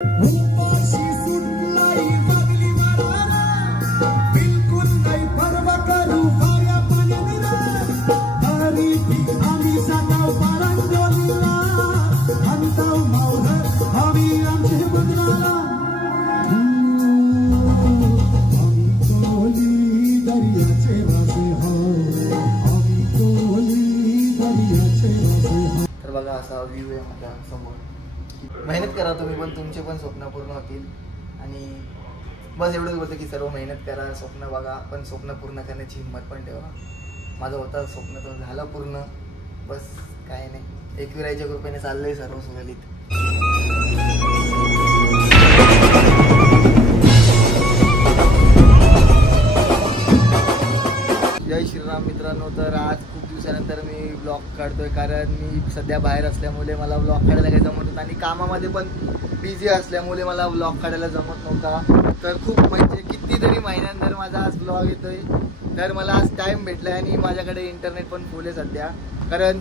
तर बघा असा व्ह्यू आहे माझ्या समोर. मेहनत करा तुम्ही पण, तुमचे पण स्वप्न पूर्ण होतील. आणि बस एवढंच बोलतं की सर्व मेहनत करा, स्वप्न बघा, पण स्वप्न पूर्ण करण्याची हिंमत पण ठेवा. माझं होतं स्वप्न तर झालं पूर्ण. बस काय नाही, एकविराईच्या कृपेने चाललंय सर्व सुरळीत. जय श्रीराम मित्रांनो. तर आज खूप दिवसानंतर मी ब्लॉग काढतोय, कारण मी सध्या बाहेर असल्यामुळे मला ब्लॉग काढायला काही जमत होतं आणि कामामध्ये पण बिझी असल्यामुळे मला ब्लॉग काढायला जमत नव्हता. तर खूप म्हणजे कितीतरी महिन्यानंतर माझा आज ब्लॉग येतोय. तर मला आज टाईम भेटला आणि माझ्याकडे इंटरनेट पण फुल आहे सध्या. कारण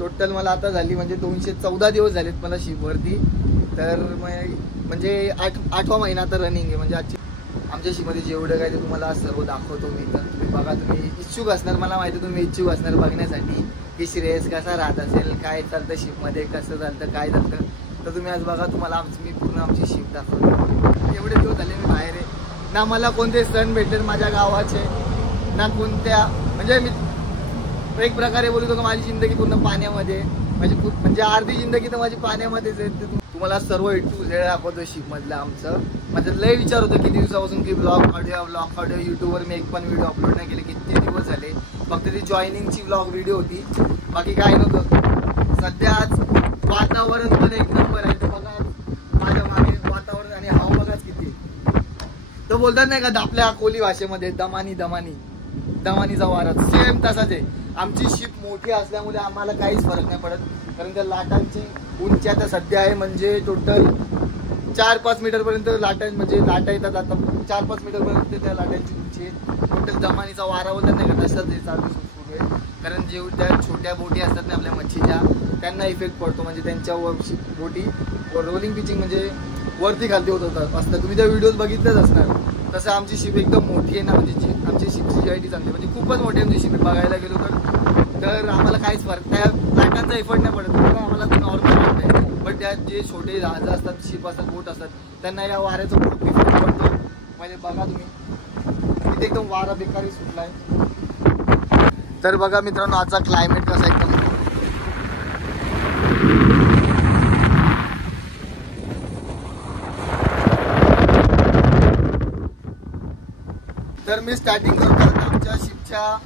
टोटल मला आता झाली म्हणजे 214 दिवस झालेत मला शिपवरती. तर म्हणजे 8वा महिना तर रनिंग आहे. म्हणजे आजची आमच्या शिपमध्ये जेवढं काय ते तुम्हाला सर्व दाखवतो मी. तर तुम्ही बघा, तुम्ही इच्छुक असणार, मला माहिती तुम्ही इच्छुक असणार बघण्यासाठी की श्रेयस कसा राहत असेल, काय चालतं शिपमध्ये, कसं चालतं, काय चालतं. तर तुम्ही आज बघा, तुम्हाला मी पूर्ण आमची शिप दाखवतो. एवढे दिवस झाले मी बाहेर आहे, ना मला कोणते सण भेटले माझ्या गावाचे, ना कोणत्या, म्हणजे मी एक प्रकारे बोलतो की माझी जिंदगी पूर्ण पाण्यामध्ये, म्हणजे अर्धी जिंदगी तर माझी पाण्यामध्येच आहे. तुम्हाला सर्व A to Z दाखवतो शिपमधलं आमचं. माझं लय विचार होतं किती दिवसापासून की ब्लॉग काढूया. यूट्यूबवर मी एक पण व्हिडिओ अपलोड नाही केले, किती दिवस झाले. फक्त ती जॉईनिंगची ब्लॉग व्हिडिओ होती, बाकी काय नव्हतं. सध्या आज वातावरण पण एक नंबर आहे. तर बघा माझ्या मागे वातावरण आणि हवा बघाच किती. तर बोलतात नाही का आपल्या कोली भाषेमध्ये दमानीचा वारा, सेम तसाच आहे. आमची शिप मोठी असल्यामुळे आम्हाला काहीच फरक नाही पडत, कारण त्या लाटांची उंची आता सध्या आहे म्हणजे टोटल 4-5 मीटरपर्यंत लाटा, म्हणजे लाटा येतात. आता 4-5 मीटरपर्यंत त्या लाटांची उंची आहे. टोटल दमानीचा वारा बोलतात नाही का, तसंच हे चालू सुरू आहे. कारण जे त्या छोट्या बोटी असतात ना आपल्या मच्छीच्या, त्यांना इफेक्ट पडतो. म्हणजे त्यांच्या बोटी रोलिंग पिचिंग म्हणजे वरती खालती होत असतात. तुम्ही त्या व्हिडिओज बघितलेच असणार. तसं आमची शिप एकदम मोठी आहे ना, म्हणजे आमची शिपची जॉईटी चांगली, म्हणजे खूपच मोठी आमची शिप बघायला गेलो तर आम्हाला काहीच फरक, त्या लाटांचा इफेक्ट नाही पडत. आम्हाला नॉर्मल वाटतंय. पण त्या जे छोटे जहाज असतात, शिप असतात, बोट असतात, त्यांना या वाऱ्याचा खूप इफेक्ट पडतो. म्हणजे बघा तुम्ही इथे एकदम वारा बेकारी सुटलाय. तर बघा मित्रांनो, आजचा क्लायमेट कसा एकदम, तर मी स्टार्टिंग करतो आमच्या शिपच्या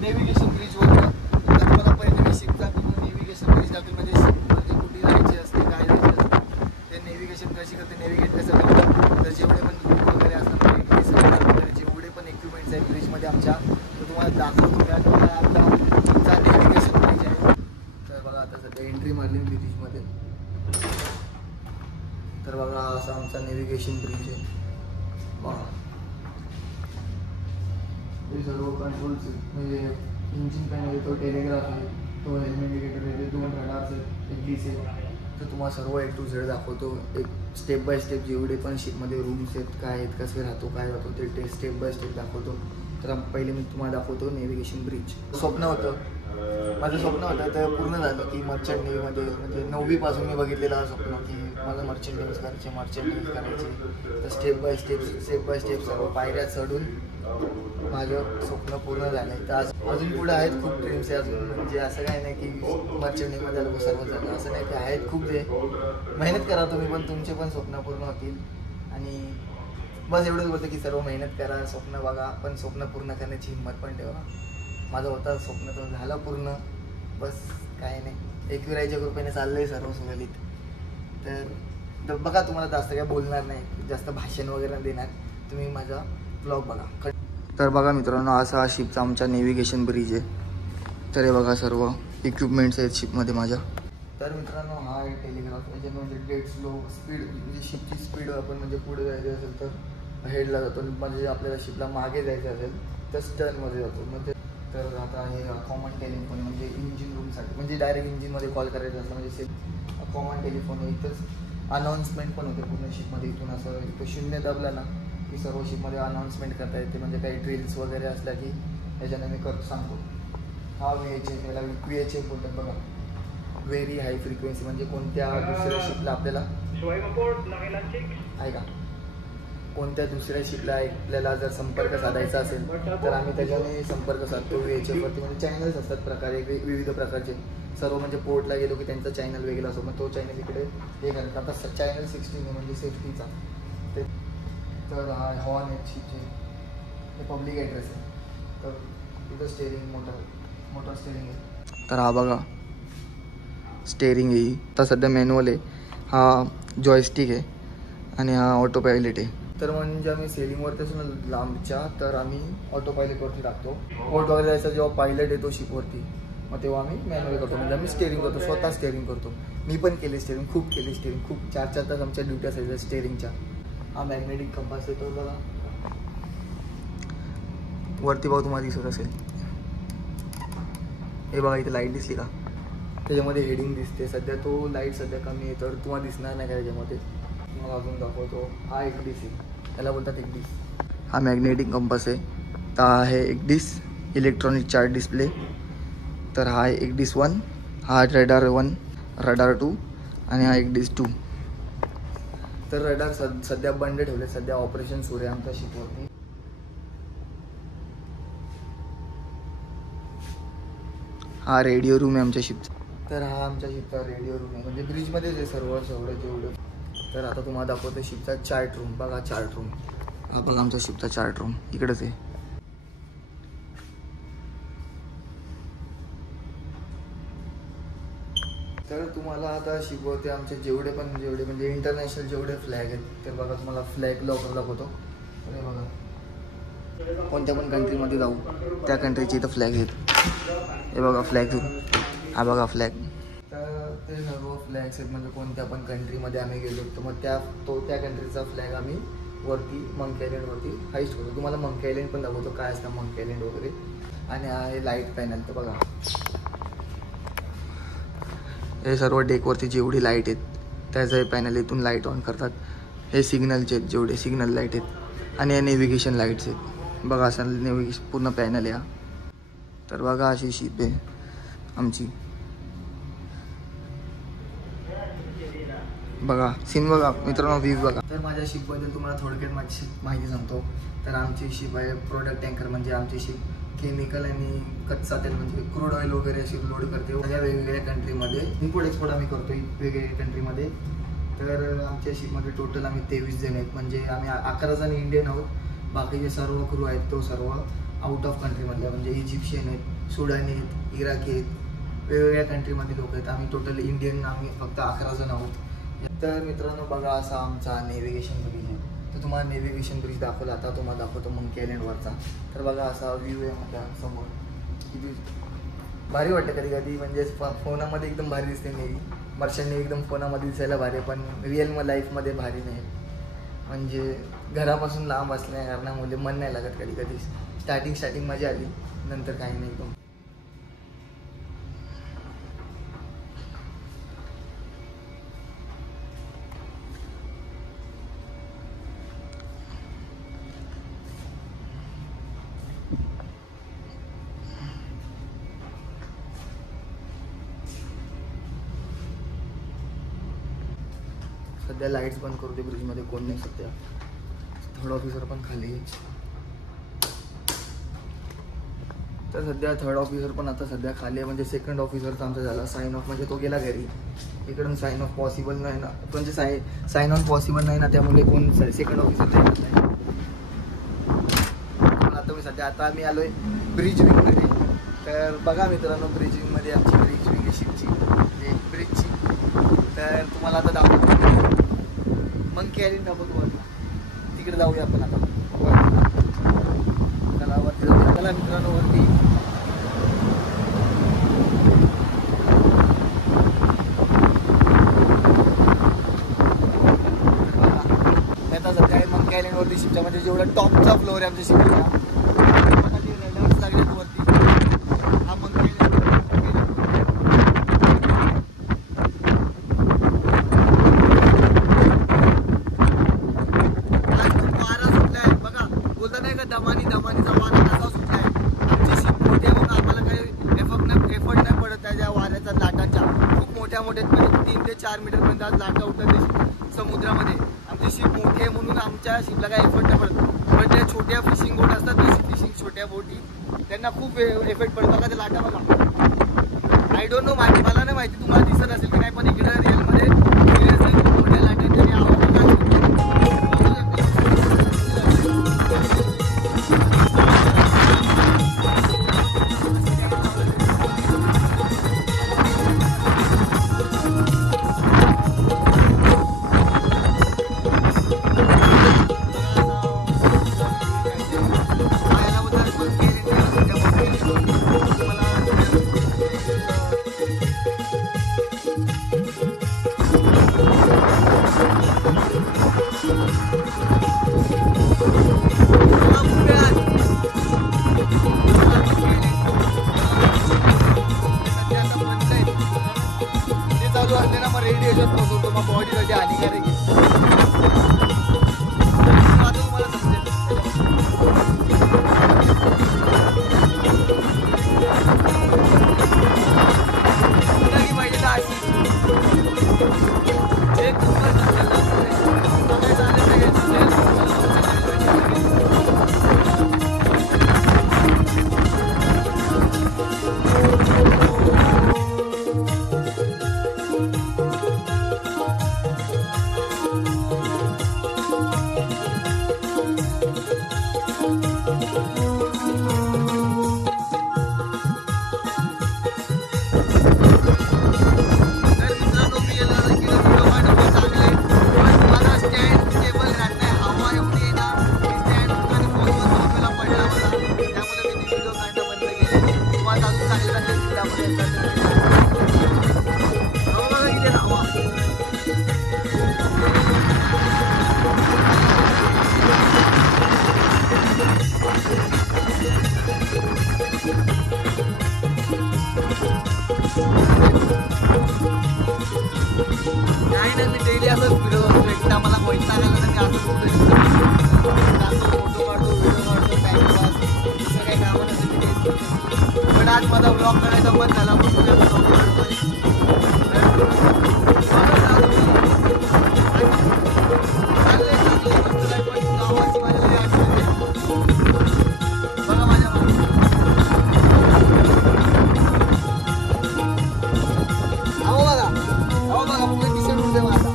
नेव्हिगेशन ब्रिजवर. तर मला पहिले मी शिपचा नेव्हिगेशन ब्रिज दाखवेल, म्हणजे शिप म्हणजे कुठे जायची असते, काय जायची असते, ते नेव्हिगेशन कशी करते, नेव्हिगेट कसं करतं. तर जेवढे पण रूट वगैरे असतात वगैरे जेवढे पण इक्विपमेंट्स आहेत ब्रिजमध्ये आमच्या, तर तुम्हाला दाखवतो. आपला आमचा नेव्हिगेशन ब्रिज आहे. तर बघा आता सध्या एंट्री मारली ब्रिजमध्ये. तर बघा असा आमचा नेव्हिगेशन ब्रिज आहे. हे सर्व कंट्रोल्स म्हणजे इंजिन पॅनल, तो टेलिग्राफ आहे, तो हेल्मेट इंडिकेटर आहे, 2 रडार्स आहेत, एक DC आहे. तर तुम्हाला सर्व A to Z दाखवतो, एक स्टेप बाय स्टेप. जेवढे पण शिपमध्ये रूम्स आहेत, काय आहेत, कसे राहतो, काय राहतो, ते स्टेप बाय स्टेप दाखवतो. तर पहिले मी तुम्हाला दाखवतो नेव्हिगेशन ब्रिज. माझं स्वप्न होतं ते पूर्ण झालं की मर्चंट नेव्हीमध्ये, म्हणजे 9वीपासून मी बघितलेलं हा स्वप्न की मला मर्चंट नेव्हीज करायचे. तर स्टेप बाय स्टेप सर्व पायऱ्या चढून माझं स्वप्न पूर्ण झालं आहे. तर अजून पुढे आहेत खूप ड्रीम्स आहे अजून. म्हणजे असं काही नाही की मर्चंट नेव्हीमध्ये लोक सर्व झालं, असं नाही की आहेत खूप. जे मेहनत करा तुम्ही पण, तुमचे पण स्वप्न पूर्ण होतील. आणि बस एवढंच बोलतं की सर्व मेहनत करा, स्वप्न बघा, पण स्वप्न पूर्ण करण्याची हिंमत पण ठेवा. माझं होतं स्वप्न तर झालं पूर्ण. बस काय नाही, एकविराईच्या कृपेने चाललंय सर्व सुरळीत. तर बघा, तुम्हाला जास्त काय बोलणार नाही, जास्त भाषण वगैरे देणार, तुम्ही माझा ब्लॉग बघा. तर बघा मित्रांनो, असा हा शिपचा आमचा नेव्हिगेशन ब्रिज आहे. तर हे बघा सर्व इक्विपमेंट्स आहेत शिपमध्ये माझ्या. तर मित्रांनो, हा आहे टेलिग्राफ. याच्यामध्ये डेट स्लो स्पीड, म्हणजे शिपची स्पीड आपण म्हणजे पुढे जायचं असेल तर हेडला जातो, म्हणजे आपल्याला शिपला मागे जायचं असेल तर स्टर्नमध्ये जातो. म्हणजे तर आता हे कॉमन टेलिफोन, म्हणजे इंजिन रूमसाठी, म्हणजे डायरेक्ट इंजिनमध्ये कॉल करायचं असतं, म्हणजे कॉमन टेलिफोन आहे. इथंच अनाऊन्समेंट पण होते पूर्ण शिपमध्ये. इथून असं तो शून्य दाबला ना की सर्व शिपमध्ये अनाऊन्समेंट करता येते. म्हणजे काही ड्रिल्स वगैरे असल्या की त्याच्याने मी करतो सांगतो. हा VHF, याला VHF बोलतात बघा, व्हेरी हाय फ्रिक्वेन्सी. म्हणजे कोणत्या दुसऱ्या शिपला आपल्याला आहे का, कोणत्या दुसऱ्या शिपला आपल्याला जर संपर्क साधायचा असेल तर आम्ही त्याच्याने संपर्क साधतो VHF वरती. म्हणजे चॅनल्स असतात प्रकारे विविध प्रकारचे सर्व. म्हणजे पोर्टला गेलो की त्यांचा चॅनल वेगळा असतो, मग तो चॅनल इकडे हे करतात. आता चॅनल 16 आहे म्हणजे सेफ्टीचा. ते तर हा हॉर्न आहे शिपचे, हे पब्लिक ॲड्रेस आहे. तर तिथं स्टेअरिंग मोटर स्टेअरिंग आहे. तर हा बघा स्टेअरिंग आहे. आता सध्या मॅन्युअल आहे. हा जॉयस्टिक आहे आणि हा ऑटो पायलट आहे. तर म्हणजे आम्ही सेलिंगवरती असं ना लांबच्या, तर आम्ही ऑटो पायलटवरती टाकतो. पोर्ट वगैरे जायचा जेव्हा पायलट येतो शिपवरती, मग तेव्हा आम्ही मॅन्युअल करतो. म्हणजे आम्ही स्टेअरिंग करतो, स्वतः स्टेअरिंग करतो. मी पण केले स्टेअरिंग, खूप केले स्टेअरिंग, खूप 4-4 तास आमच्या ड्युटी असायच्या स्टेअरिंगच्या. हा मॅग्नेटिक कंपास येतो बघा वरती, बघा तुम्हाला दिसत असेल. हे बघा इथे लाईट दिसली का, त्याच्यामध्ये हेडिंग दिसते. सध्या तो लाईट सध्या कमी आहे तर तुम्हाला दिसणार नाही का त्याच्यामध्ये. मग अजून दाखवतो. हा एकडिस आहे, त्याला बोलतात एकडिस. हा मॅग्नेटिक कंपास आहे. तर हा आहे एकडिस इलेक्ट्रॉनिक चार्ट डिस्प्ले. तर हा आहे एकडिस 1, हा रडार 1, रडार 2 आणि हा एकडिस 2. तर रडार सध्या बंद ठेवले, सध्या ऑपरेशन सुरू आहे आमच्या शिपवरती. हा रेडिओ रूम आहे आमच्या शिपचा. तर हा आमच्या शिपचा रेडिओ रूम आहे, म्हणजे ब्रिजमध्येच आहे सर्व सगळं जेवढं. तर आता तुम्हाला दाखवतो शिपचा चार्ट रूम. बघा चार्ट रूम, हा बघा आमचा शिपचा चार्ट रूम इकडेच आहे. तर तुम्हाला आता शिपवरती आमचे जेवढे म्हणजे इंटरनॅशनल जेवढे फ्लॅग आहेत, तर बघा तुम्हाला फ्लॅग लॉकर दाखवतो. तर हे बघा कोणत्या पण कंट्रीमध्ये जाऊ त्या कंट्रीचे इथं फ्लॅग आहेत. हे बघा फ्लॅग, हा बघा फ्लॅग. तर ते सर्व फ्लॅग्स आहेत. म्हणजे कोणत्या पण कंट्रीमध्ये आम्ही गेलो तर मग त्या कंट्रीचा फ्लॅग आम्ही वरती मंकी आयलंडवरती हाईस्ट करतो. तुम्हाला मंकी आयलंड पण दाखवतो काय असतं मंकी आयलंड वगैरे. आणि हा आहे लाईट पॅनल. तर बघा हे सर्व डेकवरती जेवढी लाईट आहेत त्याचं हे पॅनल, इथून लाईट ऑन करतात. हे सिग्नलचे आहेत, जेवढे सिग्नल लाईट आहेत. आणि हे नेव्हिगेशन लाईट्स आहेत. बघा असं नेव्हिगेशन पूर्ण पॅनल आहे. तर बघा अशी शिप आहे आमची. बघा सीन बघा मित्रांनो, व्ह्यू बघा. तर माझ्या शिपबद्दल तुम्हाला थोडक्यात माझी माहिती सांगतो. तर आमची शिप आहे प्रोडक्ट टँकर. म्हणजे आमची शिप केमिकल आणि कच्चा तेल म्हणजे क्रूड ऑइल वगैरे अशी लोड करते. सगळ्या वेगवेगळ्या कंट्रीमध्ये इम्पोर्ट एक्सपोर्ट आम्ही करतो वेगवेगळ्या कंट्रीमध्ये. तर आमच्या शिपमध्ये टोटल आम्ही 23 जण आहेत. म्हणजे आम्ही 11 जण इंडियन आहोत. बाकीचे सर्व क्रू आहेत तो सर्व आउट ऑफ कंट्रीमधले. म्हणजे इजिप्शियन आहेत, सुडानी आहेत, इराकी आहेत, वेगवेगळ्या कंट्रीमध्ये लोक आहेत. आम्ही टोटल इंडियन आम्ही फक्त 11 जण आहोत. तर मित्रांनो बघा असा आमचा नेव्हिगेशन ब्रिज आहे. तर तुम्हाला नेव्हिगेशन ब्रिज दाखवला, आता तुम्हाला दाखवतो मंकी आयलंडवरचा. तर बघा असा व्ह्यू आहे माझ्या समोर. किती भारी वाटतं कधी कधी. म्हणजे फोनामध्ये एकदम भारी दिसते नेव्ही, मर्चंटने एकदम फोनामध्ये दिसायला भारी, पण रिअल लाईफमध्ये भारी नाही. म्हणजे घरापासून लांब असल्या कारणामुळे मन नाही लागत कधी कधी. स्टार्टिंग मजा आली, नंतर काही नाही एकदम. सध्या लाईट्स बंद करू दे, ब्रिजमध्ये कोण नाही सध्या. थर्ड ऑफिसर पण खाली. तर सध्या थर्ड ऑफिसर पण आता सध्या खाली आहे. म्हणजे सेकंड ऑफिसरचा आमचा झाला साइन ऑफ, म्हणजे तो गेला घरी. इकडून साइन ऑफ पॉसिबल नाही ना, म्हणजे साइन ऑन पॉसिबल नाही ना, त्यामुळे कोण सेकंड ऑफिसर नाही. आता मी सध्या आम्ही आलोय ब्रिज विंगमध्ये. तर बघा मित्रांनो, ब्रिज विंगमध्ये आमची ब्रिज विंग आहे शिपची, म्हणजे ब्रिजची. तर तुम्हाला आता दाखवतो मंकी आयलंड दाखवतो वरती. तिकडे जाऊया आपण आता चला वरती जाऊया. चला मित्रांनो वरती. आता सध्या आहे मंकी आयलंडवरती शिपच्या, म्हणजे जेवढा टॉपचा फ्लोअर आहे आमच्या शिपचा. लागले वरती हा मंकी आयलंड. 4 मीटरपर्यंत आज लाटा उठतात समुद्रामध्ये. आमची शिप मोठी आहे म्हणून आमच्या शिपला काय एफर्ट नाही पडत, पण त्या छोट्या फिशिंग बोट असतात ना, फिशिंग छोट्या बोटी, त्यांना खूप एफेक्ट पडतो का ते लाटा बघा. आय डोंट नो, मला नाही माहिती तुम्हाला दिसत असेल की नाही, पण इकडे रिअलमध्ये मोठ्या लाटांच्या आवाज रेडिएशन पोहोचवतो, मग बॉडीसाठी हानिकारक आहे. आता तुम्हाला समजेल. पाहिजे ना अशी एक नाही ना, मी डेली असंच व्हिडिओ बघतो. एकदा मला पैसा आला तर मी असं फोटो काढतो, व्हिडिओ काढतो, टाइमपास, दुसरं काही कामं नसेल. पण आज माझा ब्लॉग करायचा मन झाला म्हणून तुझ्या ब्लॉग काढतोय. बघा माझ्या बघा पुढे दिसेल उडते माझा.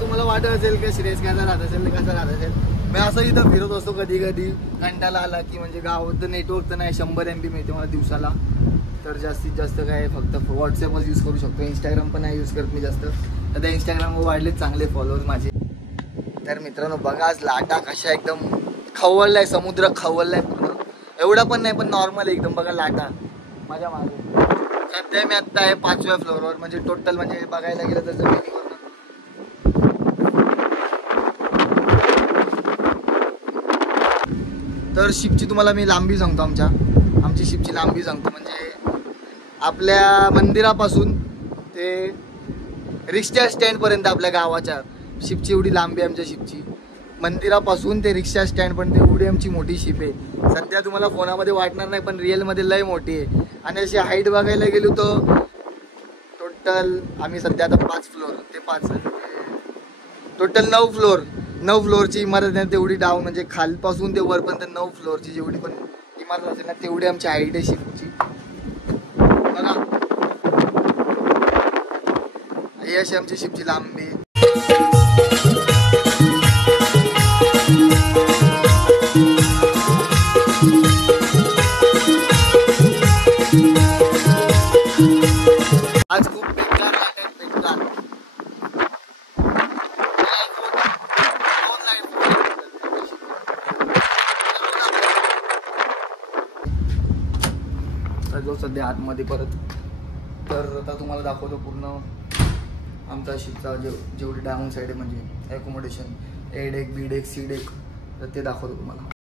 तुम्हाला वाटत असेल की श्रेयस कसा राहत असेल, कसा राहत असेल. मी असं इथं फिरत असतो कधी कधी कंटाळा आला की, म्हणजे गावात नेटवर्क तर नाही, 100 MB मिळते मला दिवसाला. तर जास्तीत जास्त काय फक्त व्हॉट्सअपच यूज करू शकतो. इंस्टाग्राम पण नाही यूज करत मी जास्त. तर त्या इंस्टाग्रामवर वाढलेच चांगले फॉलोअर्स माझे. तर मित्रांनो बघा आज लाटा कशा एकदम खवळलाय, समुद्र खवळलाय पूर्ण. एवढा पण नाही, पण नॉर्मल एकदम. बघा लाटा माझ्या मागे. सध्या मी आत्ता आहे 5व्या फ्लोअरवर, म्हणजे टोटल म्हणजे बघायला गेलं तर जमिनीवर. तर शिपची तुम्हाला मी लांबी सांगतो. आमची शिपची लांबी सांगतो. म्हणजे आपल्या मंदिरापासून ते रिक्षा स्टँडपर्यंत आपल्या गावाच्या शिपची एवढी लांबी आहे आमच्या शिपची. मंदिरापासून ते रिक्षा स्टँडपर्यंत एवढी आमची मोठी शिप आहे. सध्या तुम्हाला फोनामध्ये वाटणार नाही, पण रिअलमध्ये लय मोठी आहे. आणि अशी हाईट बघायला गेलो तर टोटल आम्ही सध्या आता 5 फ्लोअर ते 5 टोटल 9 फ्लोअरची इमारत आहे. तेवढी डाऊन म्हणजे खालपासून ते वरपर्यंत 9 फ्लोअरची जेवढी पण इमारत असेल ना, तेवढी आमची हाईट आहे शिपची. बघा ही अशी आमची शिपची लांबी. आज खूप बेकार लाट आहेत, बेकार. जो सध्या आतमध्ये परत तर आता तुम्हाला दाखवतो पूर्ण आमचा शिपचा जेवढी डाऊन साईड आहे म्हणजे ॲकोमोडेशन, ए डेक, बी डेक, सी डेक, तर ते दाखवतो तुम्हाला.